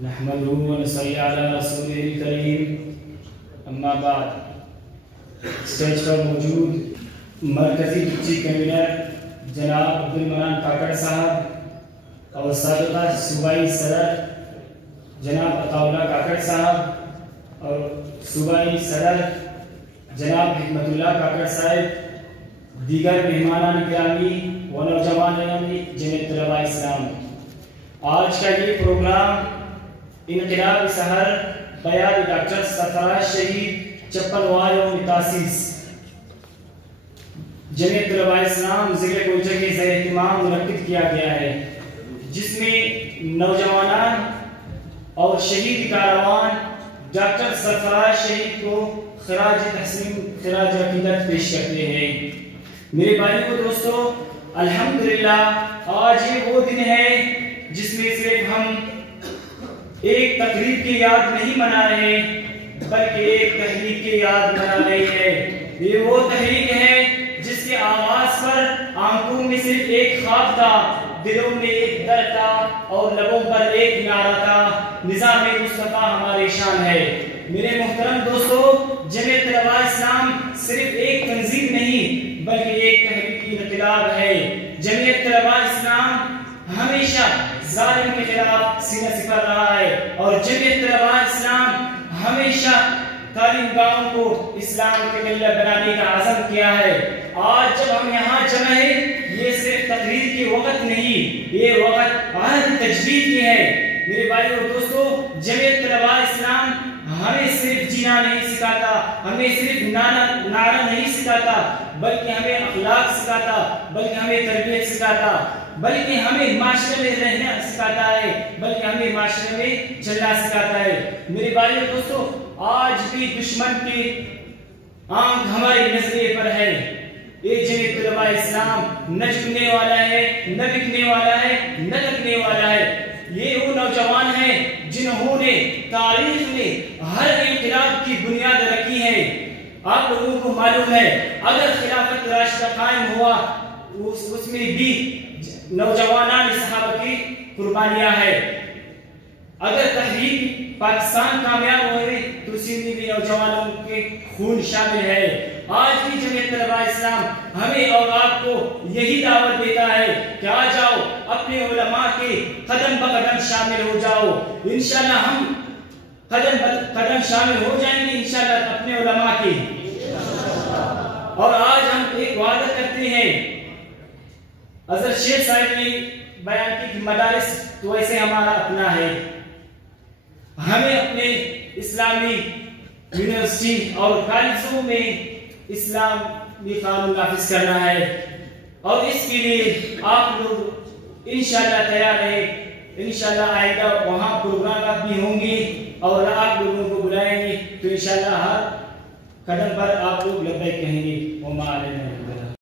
نحمده ونصلي على رسوله الكريم اما بعد اسٹیج پر موجود مرکزی ڈپٹی کنوینر جناب عبدالمنان کاکڑ صاحب اور سابقہ صوبائی صدر جناب عطا اللہ کاکڑ صاحب اور صوبائی صدر جناب حکمت اللہ کاکڑ صاحب، دیگر مہمانان گرامی و نوجوان جمعیت طلباء اسلام، آج کا یہ پروگرام انقلاب سحر بیاد ڈاکٹر سرفراز شہید 56واں یوم تاسیس جمعیت طلباء اسلام ضلع کوئٹہ کے زیر اہتمام منعقد کیا گیا ہے، جس میں نوجوانان اور شہید کاروان ڈاکٹر سرفراز شہید کو خراج تحسین خراج عقیدت پیش کرتے ہیں۔ میرے بھائی کو دوستو، الحمدللہ آج یہ وہ دن ہے جس میں صرف ہم ایک تقریب کی یاد نہیں منا رہے بلکہ ایک تحریک کی یاد منا رہے ہیں۔ یہ وہ تحریک ہے جس کے آغاز پر آنکھوں میں صرف ایک خواب تھا، دلوں میں ایک درد تھا اور لبوں پر ایک نعرہ تھا، نظام مصطفیٰ ہماری شان ہے۔ میرے محترم دوستو، جمعیت طلباء اسلام صرف ایک تنظیم نہیں بلکہ ایک تحریکی انقلاب ہے۔ جمعیت طلباء اسلام ہمیشہ ظالم کے خلاف سینہ سپر رہا ہے اور جمعیت طلباء اسلام ہمیشہ تعلیم گاہوں کو اسلام کے قلعہ بنانے کا عزم کیا ہے۔ آج جب ہم یہاں جمع ہیں، یہ صرف تقریر کی وقت نہیں، یہ وقت عہد تجدید کی ہے۔ میرے بھائیو اور دوستو، جمعیت طلباء اسلام ہمیں صرف جینا نہیں سکھاتا، ہمیں صرف نعرہ نہیں سکھاتا، بلکہ ہمیں اخلاق سکھاتا، بلکہ ہمیں تربیت سکھاتا، بلکہ ہمیں معاشرے میں رہنا سکھاتا ہے، بلکہ ہمیں معاشرے میں چلنا سکھاتا ہے۔ میرے بھائی اور دوستو، آج بھی دشمن کی آنکھ ہمارے نظریے پر ہے۔ یہ جمعیت طلباء اسلام نہ جھکنے والا ہے، نہ بکنے والا ہے، نہ تکنے والا ہے۔ یہ وہ نوجوان ہیں جنہوں نے تاریخ میں ہر انقلاب کی بنیاد رکھی ہے۔ آپ لوگوں کو معلوم ہے، اگر خلافت راشدہ قائم ہوا اس میں بھی نوجوانان صحابہ کی قربانیاں ہیں۔ اگر تحریک پاکستان کامیاب ہوئی تو اسی میں بھی نوجوانوں کے خون شامل ہے۔ آج بھی جمعیت طلباء اسلام ہمیں اور آپ کو یہی دعوت دیتا ہے کہ آ جاؤ، اپنے علماء کے قدم بقدم شامل ہو جاؤ۔ انشاءاللہ ہم قدم بقدم شامل ہو جائیں گے انشاءاللہ اپنے علماء کے، اور آج ہم ایک وعدہ کرتے ہیں۔ حضرت شیخ صاحب نے بیان کی کہ مدارس تو ایسے ہمارا اپنا ہے، ہمیں اپنے اسلامی یونیورسٹی اور کالجوں میں اسلامی قانون نافذ کرنا ہے، اور اس کے لیے آپ لوگ انشاءاللہ تیار رہیں۔ انشاءاللہ آئندہ وہاں پروگرامات بھی ہوں گے اور آپ لوگوں کو بلائیں گے، تو انشاءاللہ ہر قدم پر آپ لوگ لبیک کہیں گے۔ وما علینا